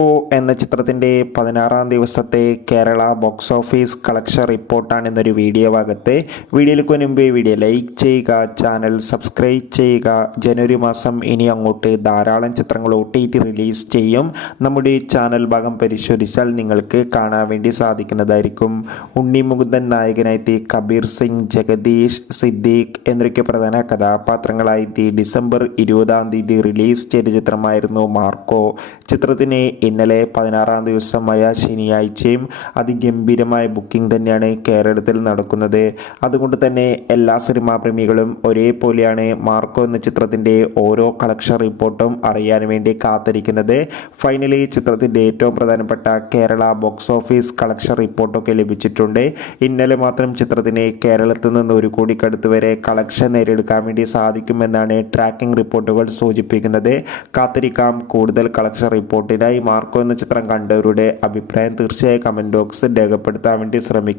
Marco എന്ന ചിത്രത്തിന്റെ പതിനാറാം ദിവസത്തെ കേരള ബോക്സ് ഓഫീസ് കളക്ഷൻ റിപ്പോർട്ടാണ് ഇന്നൊരു വീഡിയോ ഭാഗത്ത്. വീഡിയോയിലേക്ക് മുൻപ് വീഡിയോ ലൈക്ക് ചെയ്യുക ചാനൽ സബ്സ്ക്രൈബ് ചെയ്യുക. ജനുവരി മാസം ഇനി അങ്ങോട്ട് ധാരാളം ചിത്രങ്ങൾ ഒ ടി റിലീസ് ചെയ്യും. നമ്മുടെ ചാനൽ ഭാഗം പരിശോധിച്ചാൽ നിങ്ങൾക്ക് കാണാൻ വേണ്ടി സാധിക്കുന്നതായിരിക്കും. ഉണ്ണി മുകുന്ദൻ നായകനായെത്തി കബീർ സിംഗ് ജഗദീഷ് സിദ്ദീഖ് എന്നൊക്കെ പ്രധാന കഥാപാത്രങ്ങളായെത്തി ഡിസംബർ ഇരുപതാം തീയതി റിലീസ് ചെയ്ത ചിത്രമായിരുന്നു മാർക്കോ. ചിത്രത്തിന് ഇന്നലെ പതിനാറാം ദിവസമായ ശനിയാഴ്ചയും അതിഗംഭീരമായ ബുക്കിംഗ് തന്നെയാണ് കേരളത്തിൽ നടക്കുന്നത്. അതുകൊണ്ട് തന്നെ എല്ലാ സിനിമാ പ്രേമികളും ഒരേപോലെയാണ് മാർക്കോ എന്ന ചിത്രത്തിന്റെ ഓരോ കളക്ഷൻ റിപ്പോർട്ടും അറിയാൻ വേണ്ടി കാത്തിരിക്കുന്നത്. ഫൈനലി ചിത്രത്തിന്റെ ഏറ്റവും പ്രധാനപ്പെട്ട കേരള ബോക്സ് ഓഫീസ് കളക്ഷൻ റിപ്പോർട്ടൊക്കെ ലഭിച്ചിട്ടുണ്ട്. ഇന്നലെ മാത്രം ചിത്രത്തിന് കേരളത്തിൽ നിന്ന് ഒരു കോടിക്കടുത്ത് വരെ കളക്ഷൻ നേടിയെടുക്കാൻ വേണ്ടി സാധിക്കുമെന്നാണ് ട്രാക്കിംഗ് റിപ്പോർട്ടുകൾ സൂചിപ്പിക്കുന്നത്. കാത്തിരിക്കാം. കൂടുതൽ കളക്ഷൻ റിപ്പോർട്ടിനായി മാർക്കോ എന്ന ചിത്രം കണ്ടവരുടെ അഭിപ്രായം തീർച്ചയായും കമന്റ് ബോക്സിൽ രേഖപ്പെടുത്താൻ വേണ്ടി ശ്രമിക്കും